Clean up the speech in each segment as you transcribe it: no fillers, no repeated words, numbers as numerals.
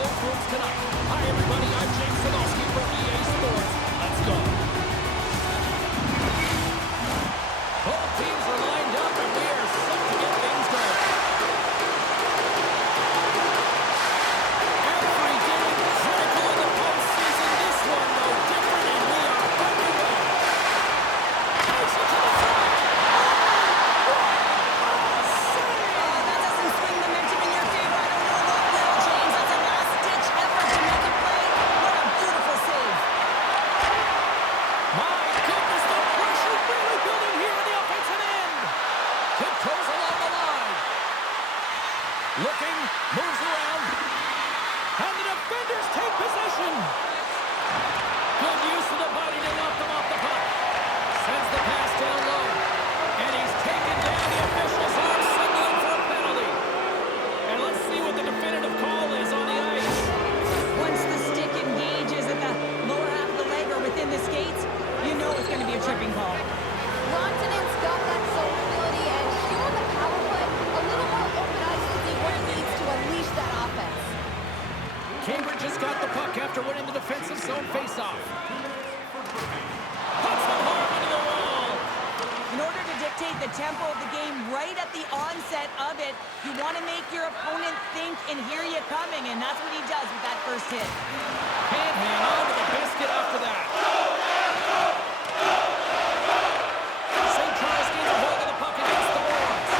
courtrooms tonight. Hi, everybody. I'm James Sadowski from EA Sports. Let's go. Both teams are lined up, and we are set to get things going. Every game critical in the postseason. This one, no different, and we are underway. Takes it to the front. That doesn't swing momentum in your favor. I don't know what will, James. That's a last-ditch effort to make a play. What a beautiful save. My goodness, the pressure really building here in the offensive end. Kid goes along the line. Looking, moves around. And the defenders take possession. Good use of the body to knock them off the puck. Sends the pass down low. And he's taken down. The officials are signaling for a penalty. And let's see what the definitive call is on the ice. Once the stick engages at the lower half of the leg or within the skates, you know it's going to be a tripping call. Rantanen's got that ability and showing the power play a little more open ice to see what it needs to unleash that offense. Cambridge has got the puck after winning the defensive zone faceoff. Puts them hard into the wall. In order to dictate the tempo of the game right at the onset of it, you want to make your opponent think and hear you coming, and that's what he does with that first hit. Can't hang on to the biscuit after that. St. Charles gets a hold of the puck against the boards.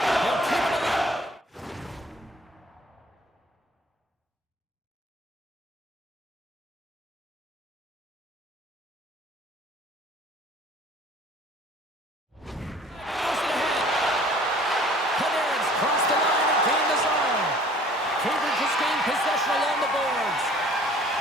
They'll keep it alive. Moves it ahead. Panarin's crossed the line and gained the zone. Cambridge has gained possession along the boards.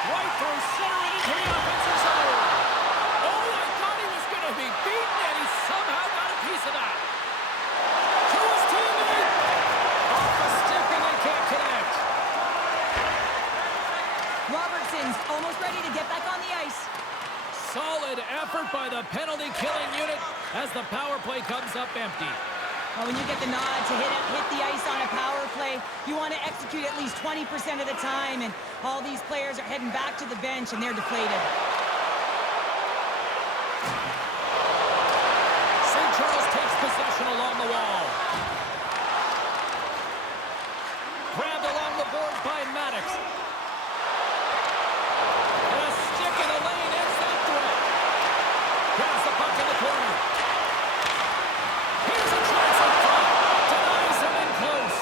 Right through center and into the offensive zone. Oh, I thought he was going to be beaten, and he somehow got a piece of that. To his teammate. Off a stick, and they can't connect. Robertson's almost ready to get back on the ice. Solid effort by the penalty-killing unit as the power play comes up empty. Well, when you get the nod to hit the ice on a power play, you want to execute at least 20% of the time, and all these players are heading back to the bench, and they're deflated. St. Charles takes possession along the wall. Grabbed along the board by Maddox. And a stick in the lane ends that threat. Grabs the puck in the corner. Here's a chance up front. Denies him in close.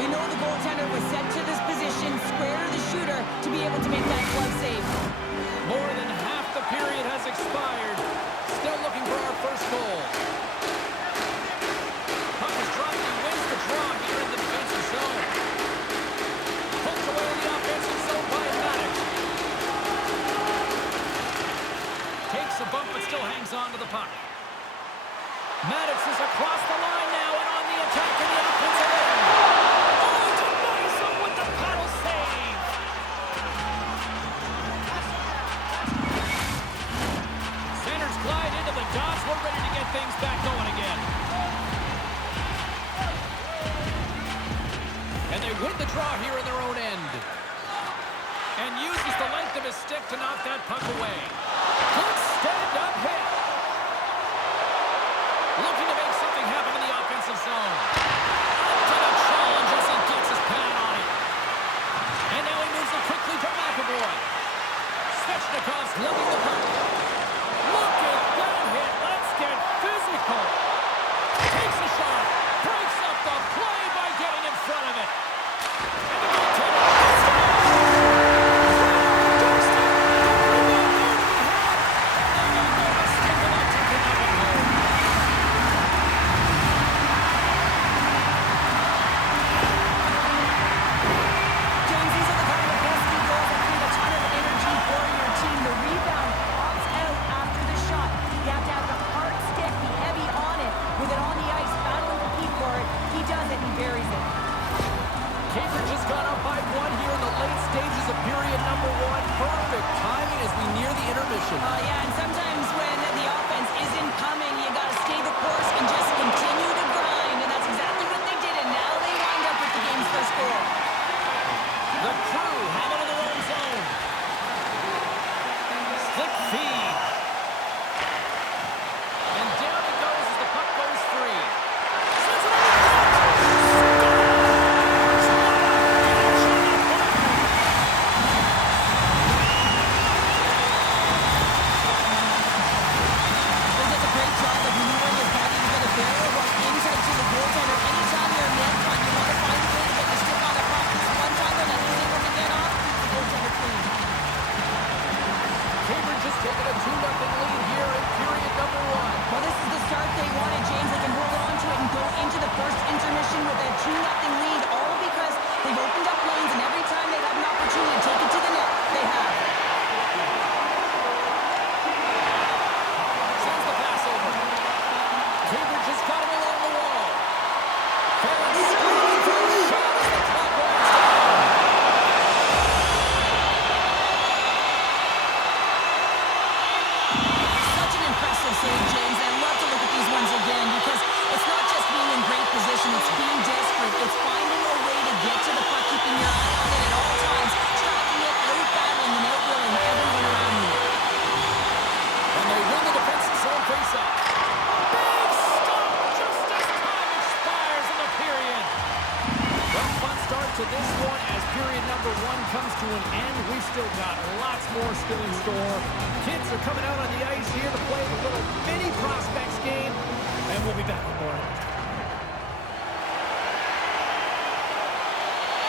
We know the goaltender was set to this position, square to the shooter, to be able to make that glove save. More than half the period has expired. Still looking for our first goal. Puck is dropped and wins the draw here in the defensive zone. Poked away in the offensive zone by Maddox. Takes a bump but still hangs on to the puck. Maddox is across the line now and on the attack in the offensive end. Oh, denies him with the paddle save. Centers glide into the dots. We're ready to get things back going again. And they win the draw here in their own end. And uses the length of his stick to knock that puck away. Good stand-up hit. Looking to make something happen in the offensive zone. Up to the challenge as he gets his pad on it. And now he moves it quickly to McAvoy. Svechnikov's lugging the puck. Look at that hit. Let's get physical. Takes a shot. Breaks up the play by getting in front of it. And the goaltender gets it. Goes down. The rebound there to be had. And they make the as period number 1 comes to an end, we've still got lots more still in store. Kids are coming out on the ice here to play a little mini prospects game, and we'll be back with more.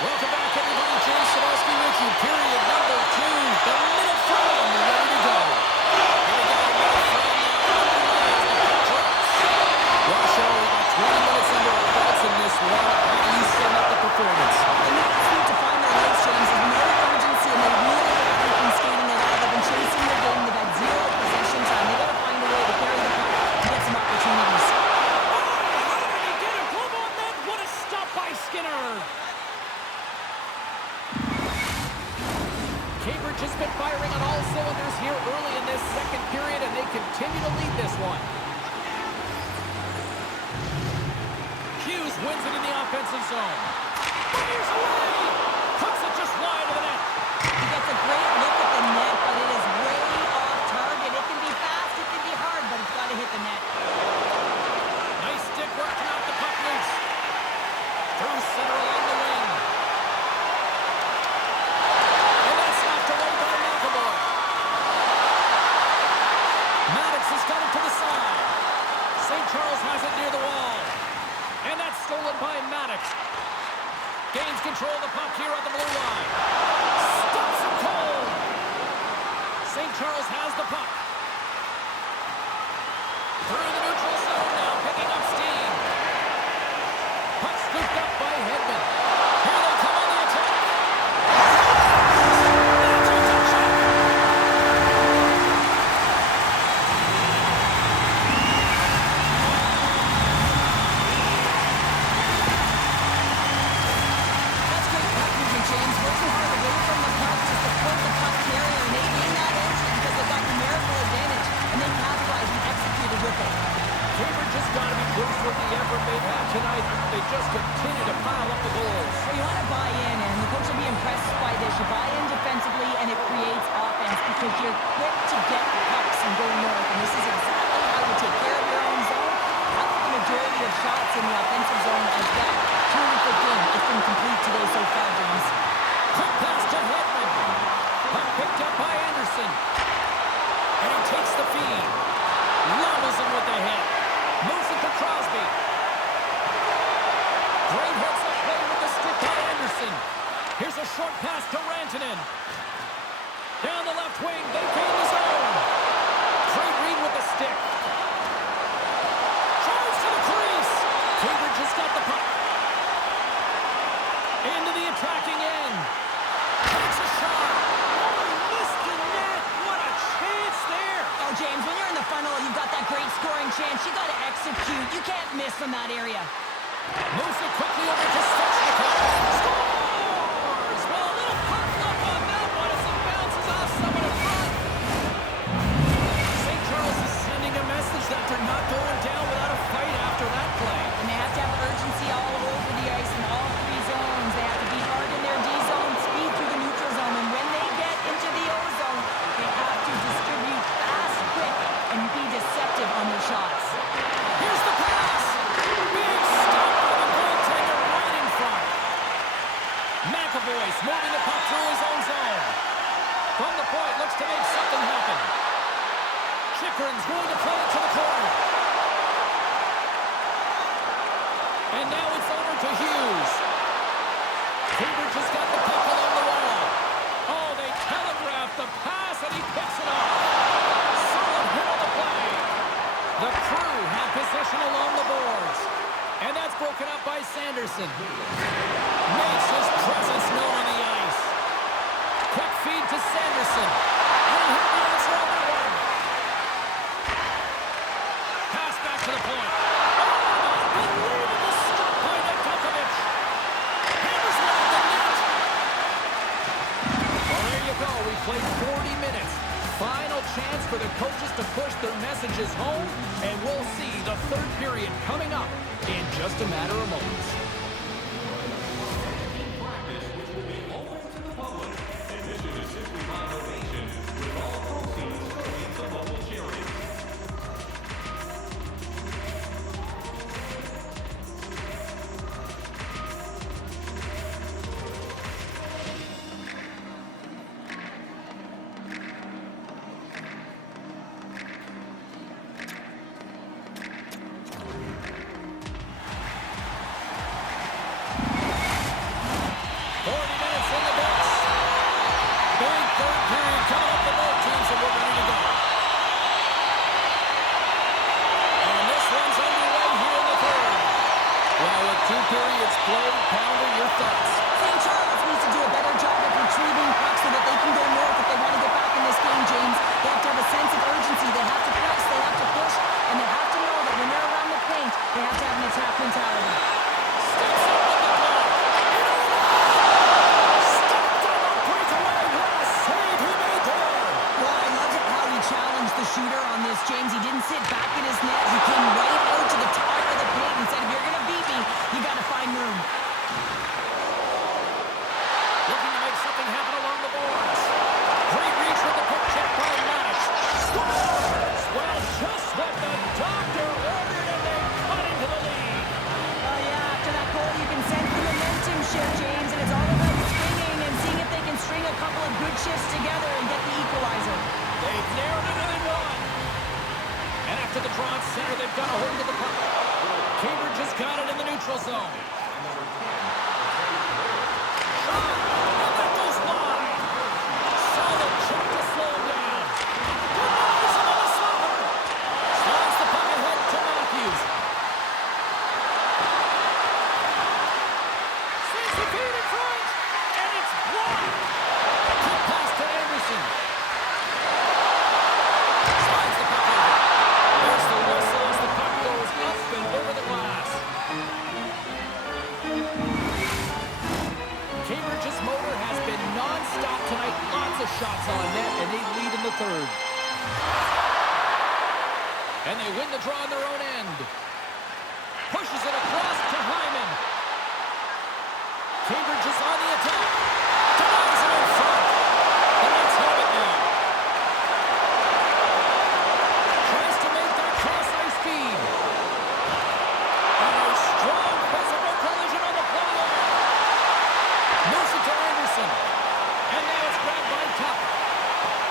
Welcome back, everybody. James Sadowski with you. Period number 2. The minute frame ready to go. Here we go. The minute frame now underway as the puck drops. Russia, we got 20 minutes under our belts in this one. How do you sum up the performance? The Knights need to find their legs, James. There's no urgency, and they really haven't been skating it out. They've been chasing the game. They've had zero possession time. They've got to find a way to carry the puck to get some opportunities. Oh, how did he get a glove on that? What a stop by Skinner. Cambridge has been firing on all cylinders here early in this second period, and they continue to lead this one. Hughes wins it in the offensive zone. Fires away! Puts it just wide of the net. He gets a great look at the net, but it is way off target. It can be fast, it can be hard, but it's got to hit the net. Nice stick work to knock the puck loose. Through center along the wing. And that's knocked away by McAvoy. Maddox has got it to the side. St. Charles has it near the wall. And that's stolen by Maddox. Gains control of the puck here on the blue line. Stops it cold. St. Charles has the puck. Through the neutral zone now, picking up steam. Puck scooped up by Hedman. Here they come on the attack. That's great puck movement, James. Working hard away from the puck to support the puck carrier, and they gain that entry because they've got numerical advantage, and they capitalized and executed with it. Cambridge has got to be pleased with the effort they've had tonight. They just continue to pile up the goals. Well, you want to buy in, and the coach will be impressed by this. You buy in defensively, and it creates offense because you're quick to get pucks and go north, and this is exactly how you take care of your own zone. Have the majority of shots in the offensive zone as well. Terrific game. It's been complete today so far, James. Quick pass to Hedman. Puck picked up by Anderson. And he takes the feed. Levels him with the hit. Moves it to Crosby. Great heads-up play with the stick by Anderson. Here's a short pass to Rantanen. Down the left wing. They gain the zone. Great read with the stick. Drives to the crease. Cambridge has got the puck. Into the attacking end. Takes a shot. Oh, he missed the net. What a chance there. Oh, James, when you're in the funnel, you've got that great scoring chance. You got to execute. You can't miss from that area. Moves it quickly over to Svechnikov. Scores! Well, a little pop up on that one as it bounces off someone in front. St. Charles is sending a message that they're not going down without a fight after that play. And they have to have urgency all over the ice in all three zones. They have to be hard in their D zone, speed through the neutral zone, and when they get into the O zone, they have to distribute fast, quick, and be deceptive on their shots. Here's the pass. Big stop by the goaltender right in front. McAvoy's moving the puck through his own zone. From the point, looks to make something happen. Chychrun's going to play it to the corner. And now it's over to Hughes. Cambridge has got the puck along the wall. Oh, they telegraphed the pass, and he picks it up. Solid hit on the play. The Crew have possession along the boards. And that's broken up by Sanderson. Makes his presence known on the ice. Quick feed to Sanderson. And he'll the answer on that one. Pass back to the point. Oh, unbelievable stop by Nedeljkovic. Hammers one at the net. Well, there you go. We played 40 minutes. Final chance for the coaches to push their messages home, and we'll see the third period coming up in just a matter of moments. play, Pounder, your thoughts? St. Charles needs to do a better job of retrieving pucks so that they can go north if they want to get back in this game, James. They have to have a sense of urgency. They have to press, they have to push, and they have to know that when they're around the paint, they have to have an attack mentality. Steps up with the block. Stopped on the breakaway. What a save he made there. Well, I love how he challenged the shooter on this, James. He didn't sit back in his net. He came right out to the top of the paint and said, if you're going to beat me, you got to find room. Looking to make something happen along the boards. Great reach with the puck check by Maddox. Scores! Well, just what the doctor ordered, and they cut into the lead. Oh, yeah, after that goal, you can sense the momentum shift, James, and it's all about swinging and seeing if they can string a couple of good shifts together and get the equalizer. They've narrowed it and they won. And after the draw at center, they've got a hold of the puck. Cambridge has got it in the neutral zone. Cambridge's motor has been non-stop tonight. Lots of shots on net, and they lead in the third. And they win the draw on their own end. Pushes it across to Hyman. Cambridge is on the attack. Denies it in front. And let's have it now. Tries to make that cross-ice feed. And a strong physical collision on the play there. Moves it to Anderson. And now it's grabbed by Tuck.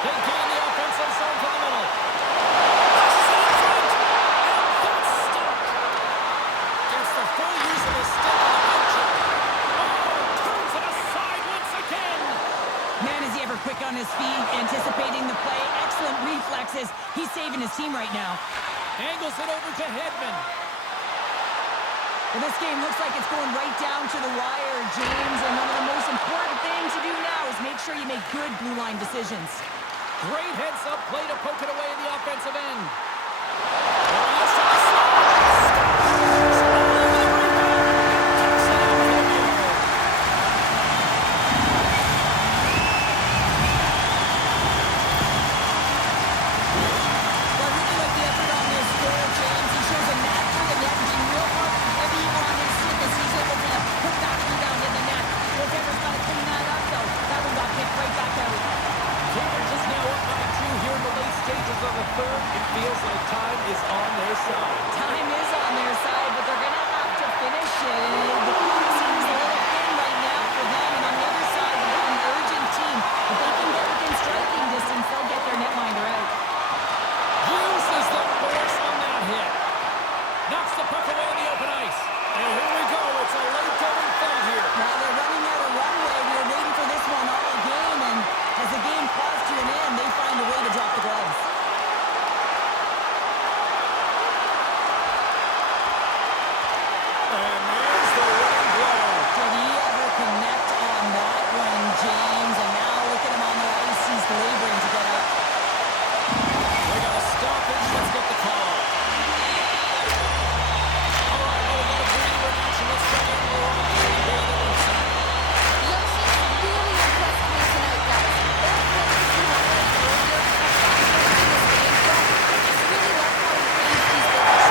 They gain the offensive zone from the middle. Pushes it in front. And that's stopped. Gets the full use of his stick on the puncher. Oh, turns it aside once again. Man, is he ever quick on his feet, anticipating the play. Excellent reflexes. He's saving his team right now. Angles it over to Hedman. Well, this game looks like it's going right down to the wire, James, and one of the most important things to do now is make sure you make good blue line decisions. Great heads-up play to poke it away in the offensive end. Feels like time is on their side. Time is on their side, but they're going to have to finish it. And the clock seems a little thin right now for them. And on the other side, they've got an urgent team. If they can get within striking distance, they'll get their netminder out. Uses the force on that hit. Knocks the puck away on the open ice. And here we go. It's a late-going fight here. Now they're running out of runway. We were waiting for this one all game. And as the game claws to an end, they find a way to drop the gloves. James, and now look at him on the ice. He's laboring to get up. They got a stoppage. Let's get the call. All right, well, we got a breather in action. Let's check in more on the inside. Yossi really impressed me tonight, guys. That's great to see how well he's earlier. In this game, but I just really like how he plays these little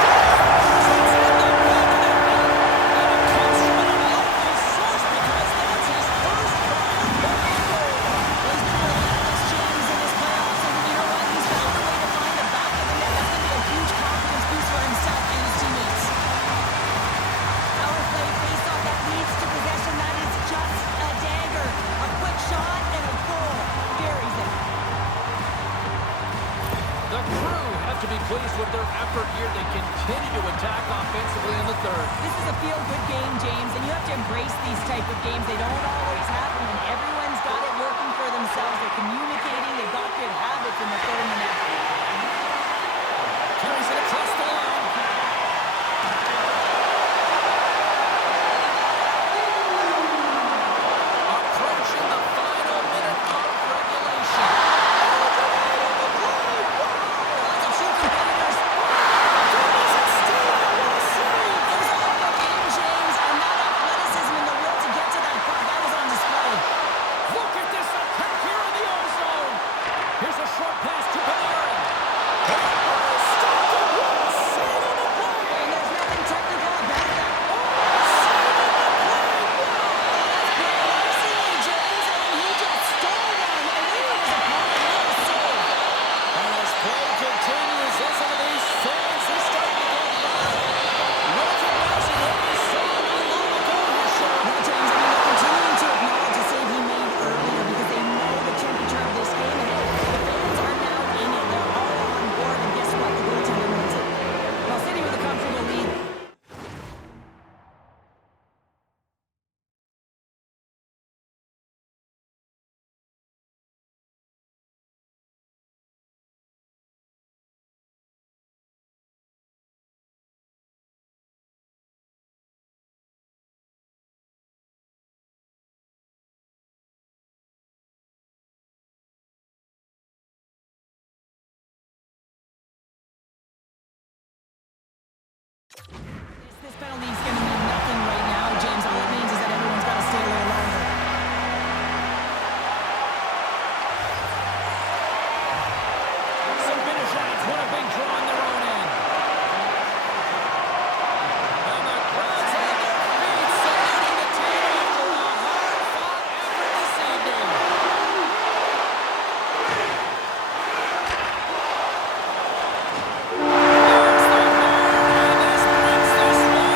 to be pleased with their effort here. They continue to attack offensively in the third. This is a feel-good game, James, and you have to embrace these type of games. They don't always happen when everyone